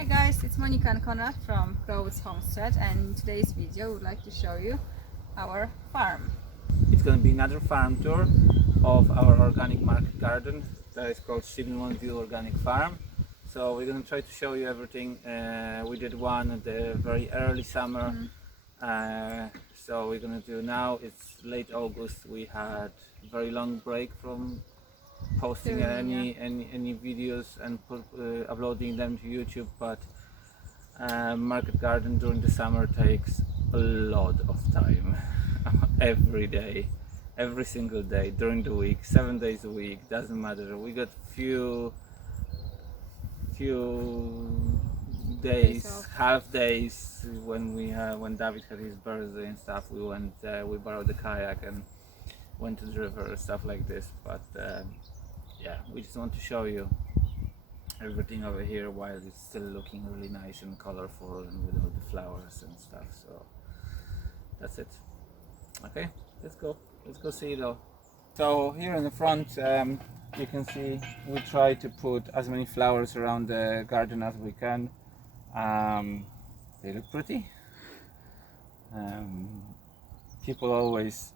Hi guys, it's Monika and Konrad from Dawid's Homestead, and in today's video we would like to show you our farm. It's going to be another farm tour of our organic market garden that is called Slievenamon View Organic Farm. So we're going to try to show you everything. We did one at the very early summer. So we're going to do now, it's late August. We had a very long break from posting any videos and uploading them to YouTube, but market garden during the summer takes a lot of time. Every day, every single day during the week, 7 days a week, doesn't matter. We got few days, half days when Dawid had his birthday and stuff. We went, we borrowed the kayak and went to the river, stuff like this. But yeah, we just want to show you everything over here while it's still looking really nice and colorful and with all the flowers and stuff. So that's it. Okay, let's go see it all. So here in the front, you can see we try to put as many flowers around the garden as we can. They look pretty. People always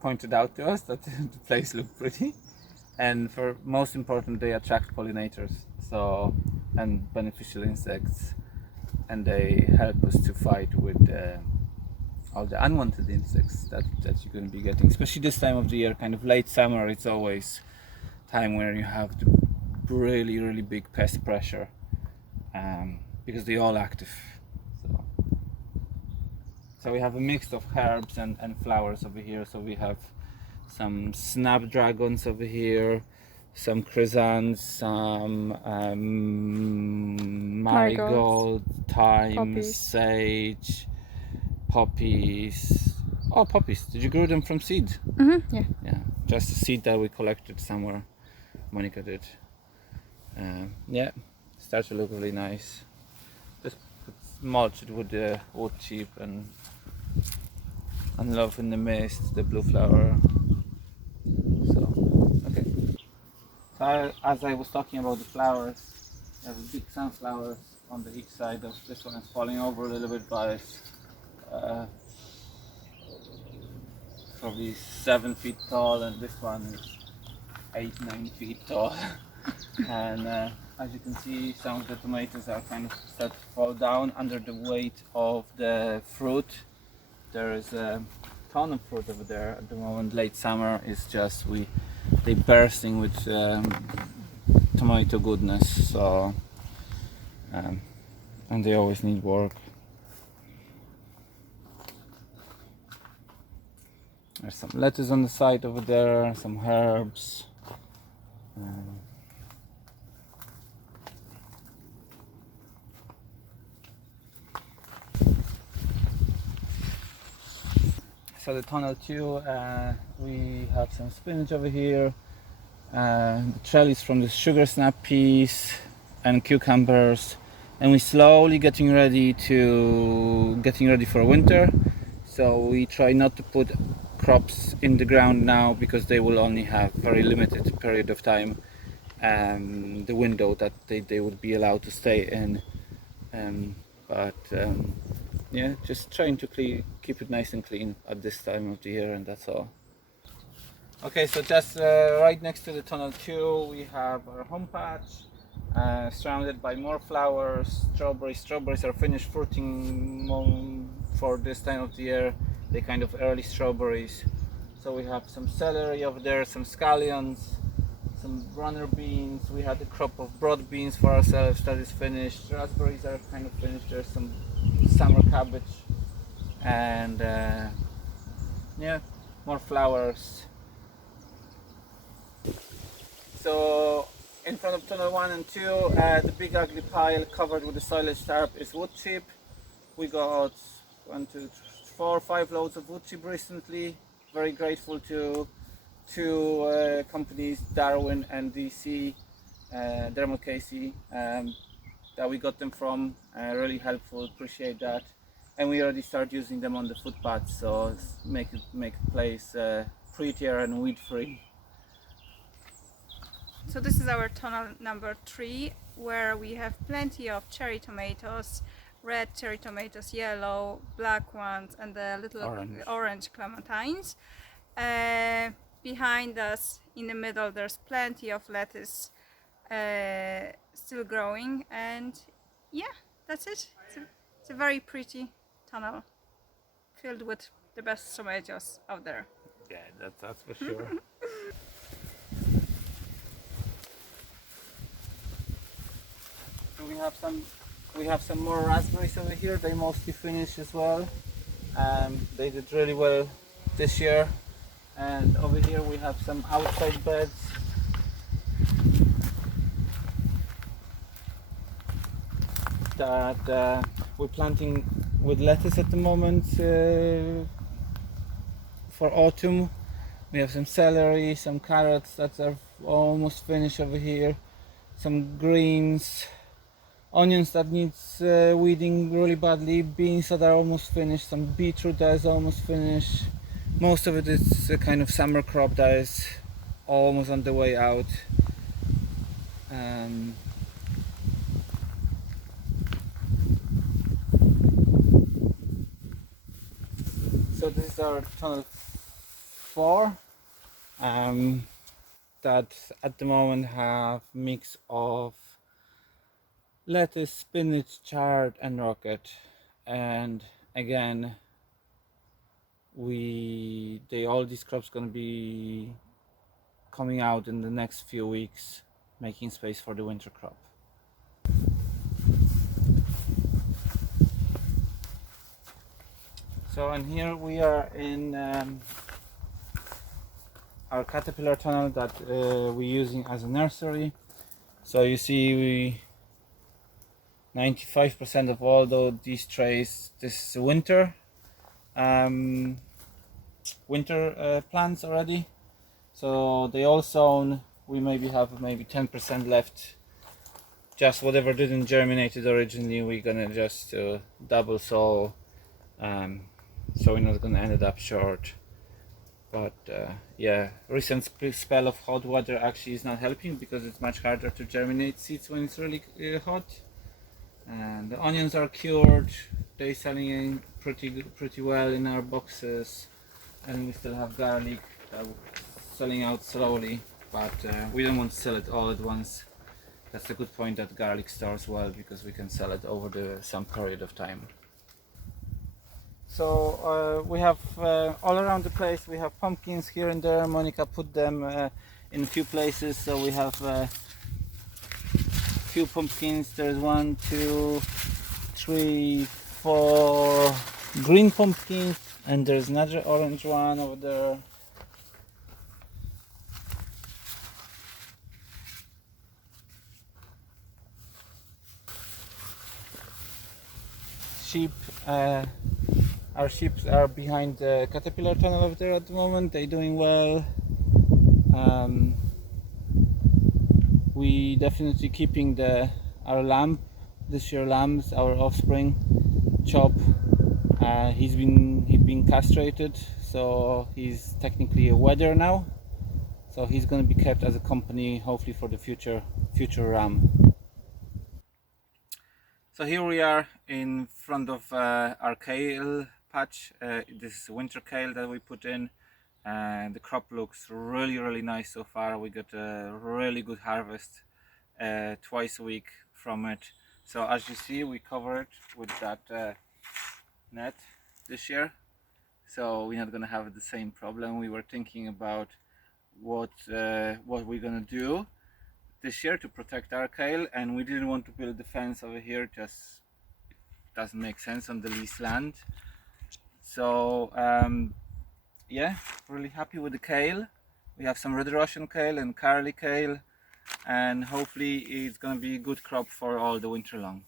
pointed out to us that the place looked pretty, and for most important, they attract pollinators, so and beneficial insects, and they help us to fight with all the unwanted insects that you're going to be getting, especially this time of the year, kind of late summer. It's always time where you have the really big pest pressure, because they're all active. So we have a mix of herbs and flowers over here. So we have some snapdragons over here, some chrysanthemums, some marigold, thyme, poppies, sage, poppies. Oh, poppies! Did you grow them from seed? Yeah. Yeah, just a seed that we collected somewhere. Monika did. Yeah, starts to look really nice. Just mulch it with the wood chip and love in the mist, the blue flower. So, okay. So as I was talking about the flowers, there's big sunflowers on the each side of this one. Is falling over a little bit, but it's probably 7 feet tall, and this one is 8-9 feet tall. And as you can see, some of the tomatoes are kind of start to fall down under the weight of the fruit. There is a ton of fruit over there at the moment. Late summer is just they bursting with tomato goodness. So and they always need work. There's some lettuce on the side over there, some herbs. So the tunnel too, we have some spinach over here, the trellis from the sugar snap peas and cucumbers, and we're slowly getting ready for winter. So we try not to put crops in the ground now, because they will only have very limited period of time, the window that they would be allowed to stay in. Yeah, just trying to keep it nice and clean at this time of the year, and that's all. Okay, so just right next to the tunnel too, we have our home patch, surrounded by more flowers. Strawberries are finished fruiting for this time of the year. They kind of early strawberries. So we have some celery over there, some scallions, some runner beans. We had a crop of broad beans for ourselves that is finished. Raspberries are kind of finished. There's some summer cabbage, and yeah, more flowers. So in front of tunnel 1 and 2, the big ugly pile covered with the silage tarp is wood chip. We got 1, 2, 3, 4, 5 loads of wood chip recently. Very grateful to two companies, Darwin and DC, Dermot Casey, that we got them from. Really helpful, appreciate that. And we already start using them on the footpaths, so make the place prettier and weed free. So this is our tunnel number 3. where we have plenty of cherry tomatoes, red cherry tomatoes, yellow, black ones, and the little orange clementines. Behind us in the middle there's plenty of lettuce still growing, and yeah, that's it. It's a very pretty tunnel filled with the best tomatoes out there. Yeah, that's for sure. So we have some more raspberries over here. They mostly finished as well. They did really well this year. And over here we have some outside beds. That we're planting with lettuce at the moment for autumn. We have some celery, some carrots that are almost finished over here, some greens, onions that needs weeding really badly, beans that are almost finished, some beetroot that is almost finished. Most of it is a kind of summer crop that is almost on the way out. So this is our tunnel 4 that at the moment have mix of lettuce, spinach, chard and rocket, and again all these crops gonna be coming out in the next few weeks, making space for the winter crop. So, and here we are in our caterpillar tunnel that we're using as a nursery. So you see 95% of all these trays, this is winter plants already. So they all sown. We maybe have 10% left. Just whatever didn't germinated originally, we're gonna just double sow. So we're not gonna end up short. But yeah, recent spell of hot weather actually is not helping, because it's much harder to germinate seeds when it's really hot. And the onions are cured. They're selling pretty well in our boxes, and we still have garlic selling out slowly, but we don't want to sell it all at once. That's the good point that garlic stores well, because we can sell it over some period of time. So we have all around the place, we have pumpkins here and there. Monika put them in a few places, so we have few pumpkins. There's 1, 2, 3, 4 green pumpkins, and there's another orange one over there. Sheep, our sheep are behind the caterpillar tunnel over there at the moment. They're doing well. We definitely keeping our lamb, this year lambs, our offspring, Chop. He's been castrated, so he's technically a wether now. So he's going to be kept as a company, hopefully for the future ram. So here we are in front of our kale patch. This is winter kale that we put in. The crop looks really nice so far. We got a really good harvest twice a week from it. So as you see, we cover it with that net this year, so we're not gonna have the same problem. We were thinking about what we're gonna do this year to protect our kale, and we didn't want to build the fence over here, just doesn't make sense on the leased land. So yeah, really happy with the kale. We have some red Russian kale and curly kale, and hopefully it's gonna be a good crop for all the winter long.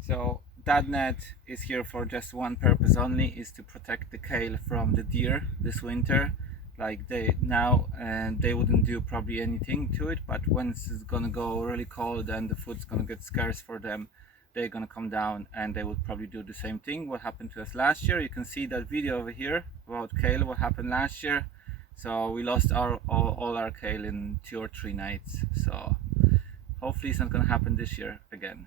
So that net is here for just one purpose only, is to protect the kale from the deer this winter. Like they wouldn't do probably anything to it, but once it's gonna go really cold and the food's gonna get scarce for them, they're gonna come down and they would probably do the same thing what happened to us last year. You can see that video over here about kale, what happened last year. So we lost all our kale in 2 or 3 nights. So hopefully it's not going to happen this year again.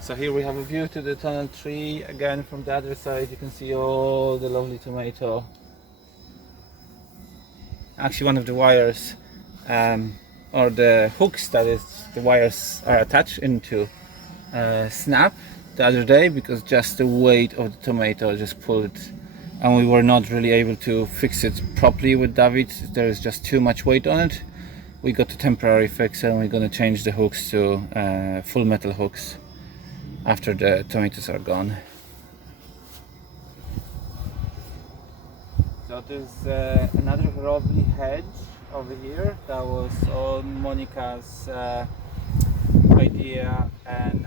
So here we have a view to the tunnel tree. Again, from the other side you can see all the lovely tomato. Actually, one of the wires or the hooks that the wires are attached into snap the other day, because just the weight of the tomato just pulled it, and we were not really able to fix it properly with Dawid. There is just too much weight on it. We got a temporary fix, and we're going to change the hooks to full metal hooks after the tomatoes are gone. So there's another lovely hedge over here. That was all Monika's idea and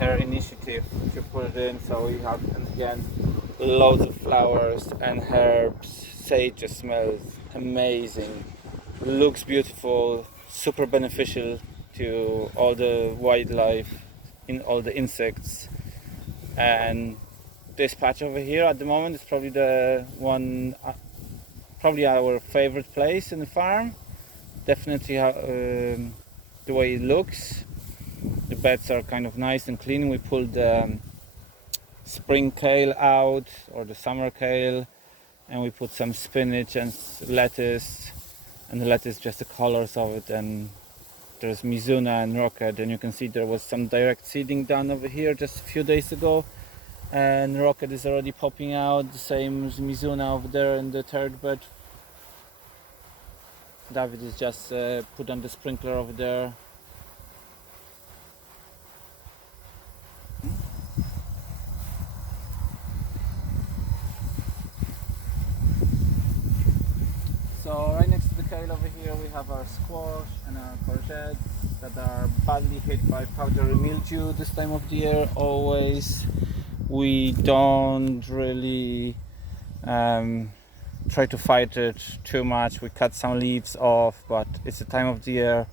her initiative to put it in. So we have, and again, loads of flowers and herbs. Sage just smells amazing, looks beautiful, super beneficial to all the wildlife, in all the insects. And this patch over here at the moment is probably the one, probably our favorite place in the farm. Definitely the way it looks. The beds are kind of nice and clean. We pulled the spring kale out, or the summer kale, and we put some spinach and lettuce, and the lettuce just the colors of it. And there's Mizuna and Rocket, and you can see there was some direct seeding done over here just a few days ago, and Rocket is already popping out, the same as Mizuna over there in the third bed. Dawid is just put on the sprinkler over there. So right next to the kale over here we have our squash and our courgettes that are badly hit by powdery mildew this time of the year. Always, we don't really try to fight it too much. We cut some leaves off, but it's the time of the year.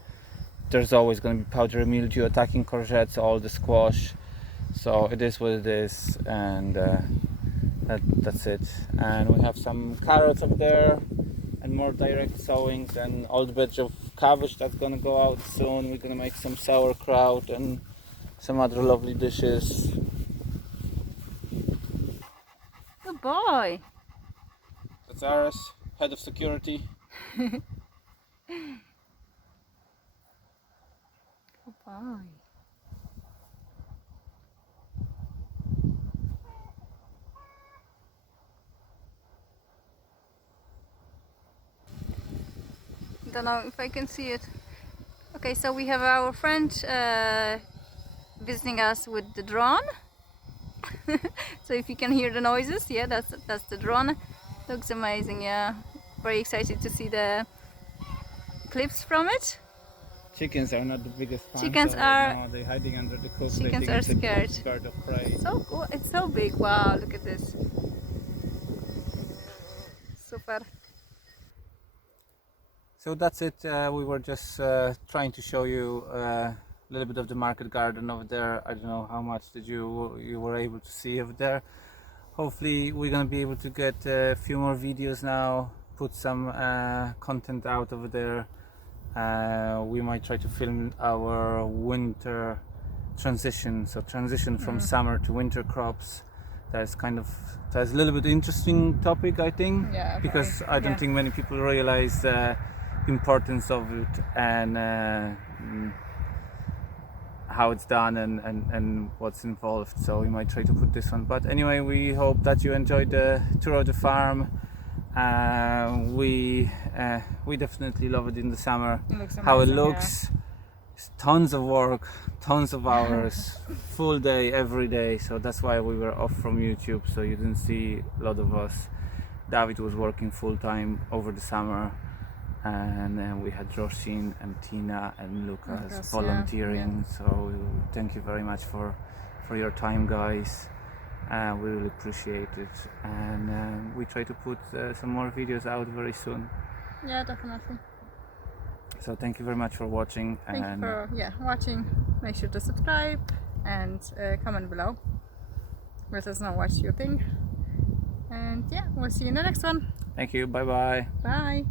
There's always going to be powdery mildew attacking courgettes, all the squash. So it is what it is, and that's it. And we have some carrots up there, and more direct sowings, and old batch of cabbage that's gonna go out soon. We're gonna make some sauerkraut and some other lovely dishes. Good boy. That's ours, head of security. Good boy. Don't know if I can see it. Okay, so we have our friend visiting us with the drone. So if you can hear the noises, yeah, that's the drone. Looks amazing, yeah. Very excited to see the clips from it. Chickens are not the biggest fans. Chickens right are. now. They're hiding under the coop. Chickens they are think scared. It's a bird of prey. So cool! It's so big. Wow! Look at this. Super. So that's it. We were just trying to show you a little bit of the market garden over there. I don't know how much did you were able to see over there. Hopefully we're gonna be able to get a few more videos now, put some content out over there. We might try to film our winter transition, so transition from summer to winter crops. That's a little bit interesting topic, I think, Yeah, because right. I don't think many people realize the importance of it, and how it's done, and what's involved. So we might try to put this one, but anyway, we hope that you enjoyed the tour of the farm. We definitely love it in the summer. It looks How it amazing, looks. It's tons of work, tons of hours, full day every day. So that's why we were off from YouTube, so you didn't see a lot of us. Dawid was working full time over the summer, and then we had Rosin and Tina and Lucas volunteering. Yeah. So thank you very much for your time, guys. We really appreciate it, and we try to put some more videos out very soon. Yeah, definitely. So thank you very much for watching. Thank you for watching. Make sure to subscribe and comment below. Let us know what you think. And yeah, we'll see you in the next one. Thank you. Bye bye. Bye.